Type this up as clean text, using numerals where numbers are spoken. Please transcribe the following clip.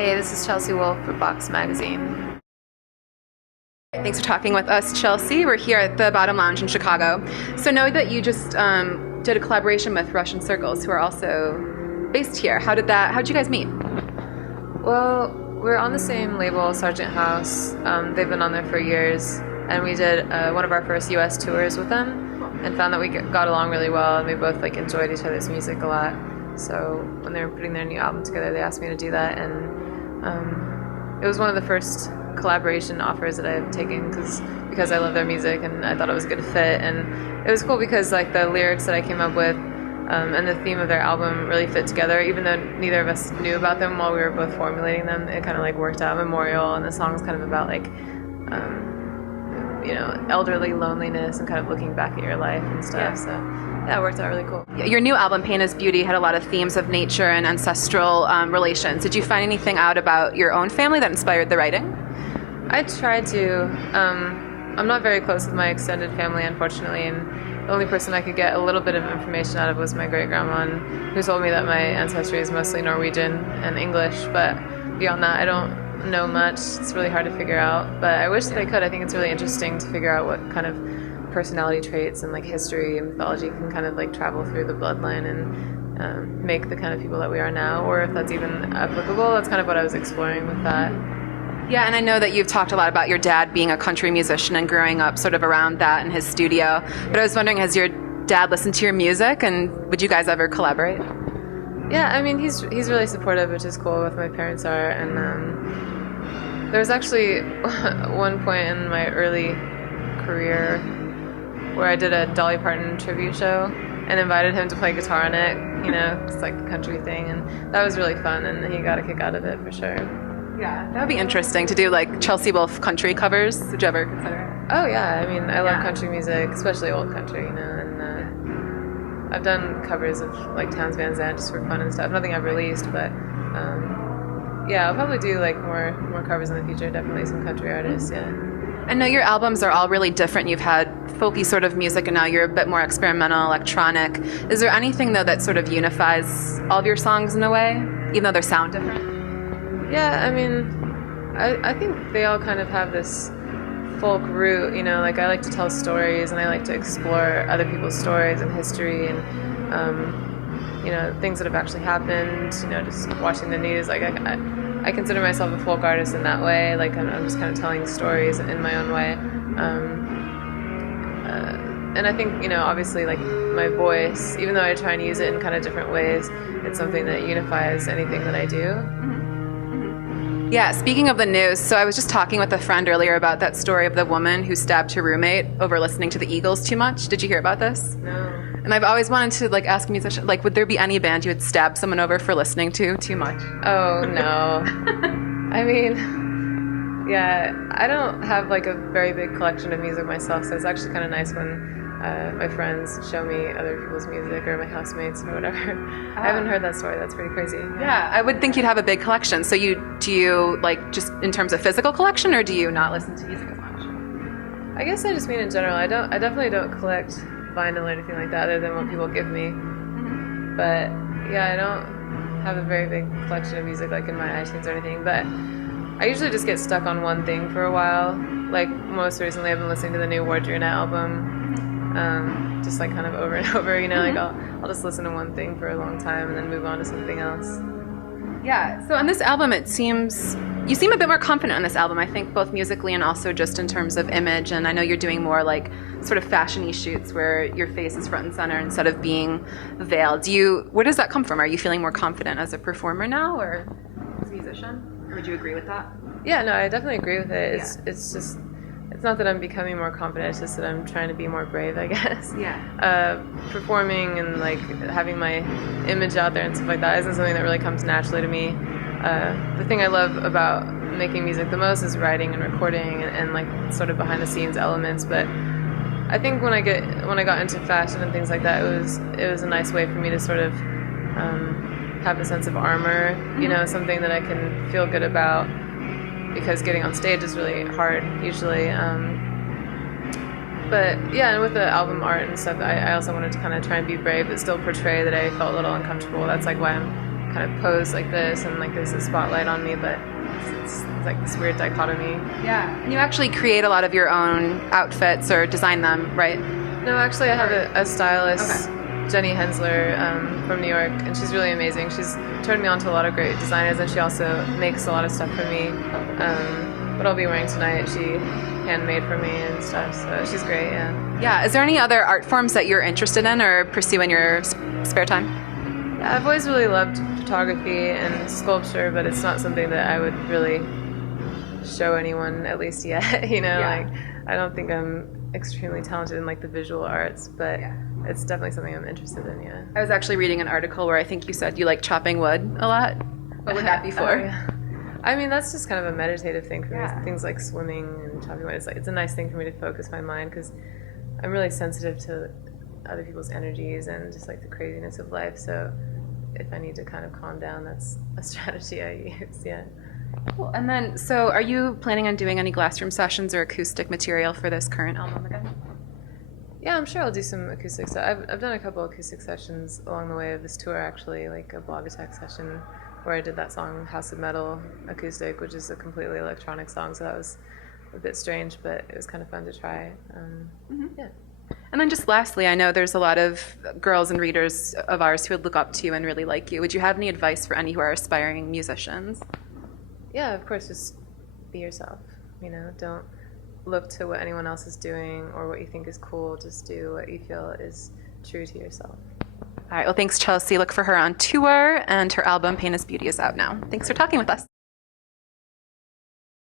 Hey, this is Chelsea Wolfe for Box Magazine. Thanks for talking with us, Chelsea. We're here at the Bottom Lounge in Chicago. So know that you just did a collaboration with Russian Circles, who are also based here. How'd you guys meet? Well, we're on the same label, Sargent House. They've been on there for years, and we did one of our first U.S. tours with them, and found that we got along really well, and we both enjoyed each other's music a lot. So when they were putting their new album together, they asked me to do that, and it was one of the first collaboration offers that I've taken because I love their music and I thought it was a good fit. And it was cool because the lyrics that I came up with and the theme of their album really fit together. Even though neither of us knew about them while we were both formulating them, it kind of worked out. Memorial, and the song's kind of about elderly loneliness and kind of looking back at your life and stuff. Yeah. So yeah, it worked out really cool. Your new album, Pain is Beauty, had a lot of themes of nature and ancestral relations. Did you find anything out about your own family that inspired the writing? I tried to. I'm not very close with my extended family, unfortunately, and the only person I could get a little bit of information out of was my great-grandma, who told me that my ancestry is mostly Norwegian and English, but beyond that, I don't know much. It's really hard to figure out, but I wish that I could. I think it's really interesting to figure out what kind of personality traits and history and mythology can kind of travel through the bloodline and make the kind of people that we are now, or if that's even applicable. That's kind of what I was exploring with that. Yeah, and I know that you've talked a lot about your dad being a country musician and growing up sort of around that in his studio. But I was wondering, has your dad listened to your music, and would you guys ever collaborate? Yeah, I mean, he's really supportive, which is cool. Both my parents are, and there was actually one point in my early career where I did a Dolly Parton tribute show and invited him to play guitar on it. Just a country thing, and that was really fun, and he got a kick out of it for sure. Yeah, that would be interesting to do Chelsea Wolfe country covers. Would you ever consider it? Oh yeah, I mean, I love country music, especially old country, and I've done covers of Townes Van Zandt just for fun and stuff. Nothing I've released, but yeah, I'll probably do more covers in the future. Definitely some country artists, yeah. I know your albums are all really different. You've had folky sort of music, and now you're a bit more experimental, electronic. Is there anything though that sort of unifies all of your songs in a way, even though they sound different? Yeah, I mean, I think they all kind of have this folk root, I like to tell stories, and I like to explore other people's stories and history and, things that have actually happened, just watching the news. I consider myself a folk artist in that way. I'm just kind of telling stories in my own way. And I think, obviously, my voice, even though I try and use it in kind of different ways, it's something that unifies anything that I do. Yeah, speaking of the news, so I was just talking with a friend earlier about that story of the woman who stabbed her roommate over listening to the Eagles too much. Did you hear about this? No. And I've always wanted to ask a musician, would there be any band you would stab someone over for listening to too much? Oh, no. I mean, yeah, I don't have a very big collection of music myself, so it's actually kind of nice when my friends show me other people's music, or my housemates or whatever. I haven't heard that story. That's pretty crazy. Yeah, I would think you'd have a big collection. So do you just in terms of physical collection, or do you not listen to music as much? I guess I just mean in general. I definitely don't collect vinyl or anything like that, other than what people give me. Mm-hmm. But yeah, I don't have a very big collection of music in my iTunes or anything. But I usually just get stuck on one thing for a while. Most recently, I've been listening to the new Wardruna album. Just kind of over and over, I'll just listen to one thing for a long time and then move on to something else. Yeah, so on this album, you seem a bit more confident on this album, I think, both musically and also just in terms of image. And I know you're doing more sort of fashion-y shoots where your face is front and center instead of being veiled. Where does that come from? Are you feeling more confident as a performer now, or as a musician? Or would you agree with that? Yeah, no, I definitely agree with it. It's just, it's not that I'm becoming more confident, it's just that I'm trying to be more brave, I guess. Yeah. Performing and having my image out there and stuff like that isn't something that really comes naturally to me. The thing I love about making music the most is writing and recording and sort of behind the scenes elements. But I think when I got into fashion and things like that, it was a nice way for me to sort of have a sense of armor, something that I can feel good about. Because getting on stage is really hard usually. But yeah, and with the album art and stuff, I also wanted to kind of try and be brave but still portray that I felt a little uncomfortable. That's why I'm kind of pose like this, and like there's a spotlight on me, but it's like this weird dichotomy. Yeah. And you actually create a lot of your own outfits or design them, right? No, actually, I have a stylist, Jenny Hensler, from New York, and she's really amazing. She's turned me on to a lot of great designers, and she also makes a lot of stuff for me. What I'll be wearing tonight, she handmade for me and stuff, so she's great, yeah. Yeah. Is there any other art forms that you're interested in or pursue in your spare time? Yeah, I've always really loved photography and sculpture, but it's not something that I would really show anyone, at least yet. Like I don't think I'm extremely talented in like the visual arts, but it's definitely something I'm interested in. Yeah. I was actually reading an article where I think you said you like chopping wood a lot. What would that be for? Yeah. I mean, that's just kind of a meditative thing for me. Things like swimming and chopping wood. It's a nice thing for me to focus my mind because I'm really sensitive to other people's energies and just like the craziness of life. So if I need to kind of calm down, that's a strategy I use. Yeah. Cool. And then, so are you planning on doing any glassroom sessions or acoustic material for this current album again? Yeah, I'm sure I'll do some acoustic stuff. I've done a couple acoustic sessions along the way of this tour, actually, like a Blog Attack session where I did that song House of Metal acoustic, which is a completely electronic song, so that was a bit strange, but it was kind of fun to try. Yeah. And then just lastly, I know there's a lot of girls and readers of ours who would look up to you and really like you. Would you have any advice for any who are aspiring musicians? Yeah, of course, just be yourself. Don't look to what anyone else is doing or what you think is cool. Just do what you feel is true to yourself. All right, well, thanks, Chelsea. Look for her on tour, and her album, Pain is Beauty, is out now. Thanks for talking with us.